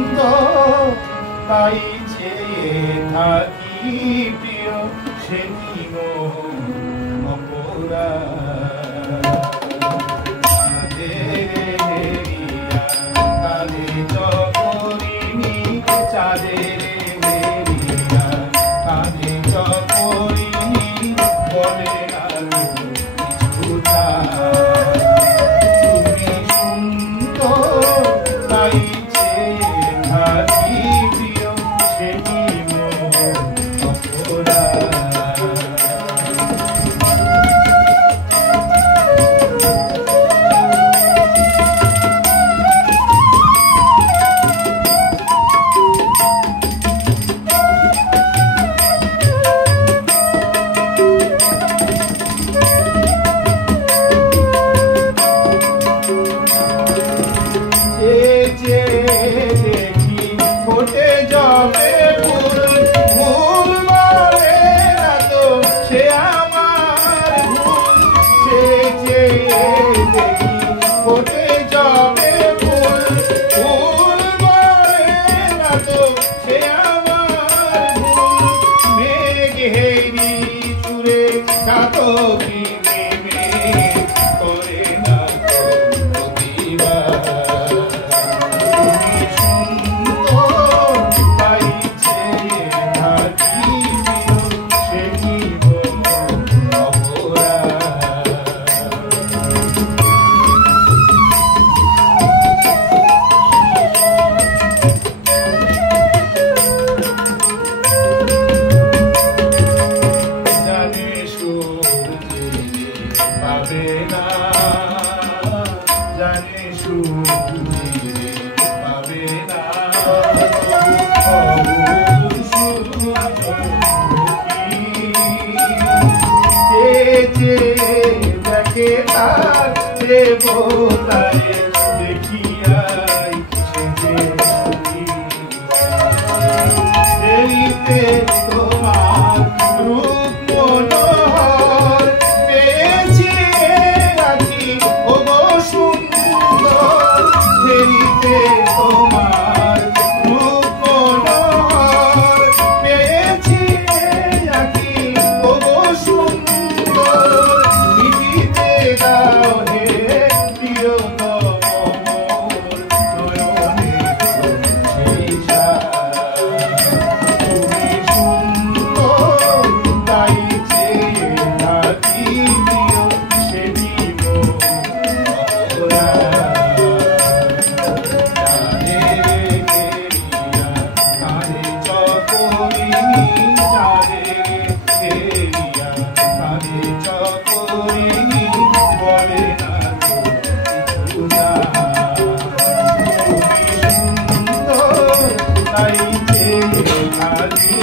সুন্দর তাই চেয়ে থাকি প্রিয় সে কি অপরাধ কাঁদে চকরিণী চাঁদের মেরিয়া কাঁদে চকরিণী বলে না কিছু তুমি সুন্দর তাই চেয়ে থাকি প্রিয় সে কি অপরাধ দেখি ফোটে জবে ফুল ফুল বলে না তো সে আমার ভুল সে দেখি ফোটে জবে ফুল ফুল বলে না তো সে আমার ভুল মেঘ হেরি চুরে কাতকি নেমে করে না পাবে না জানে পাবে না দেখে তার দেবতারে দেখিয়াই দেরিতে তোমার রূপ মনোহর পেয়েছি রাখি ও সুন্দর দেরিতে তোমার রূপ মনোহর পেয়েছি রাখি ও সুন্দর নিতে দাও হে প্রিয়তম নয়নে সেই তুমি সুন্দর তাই চেয়ে থাকি প্রিয় সে দিব কাঁদে চকরিণী কাঁদে চকরিণী বলে না কিছু তুমি সুন্দর তাই চেয়ে থাকি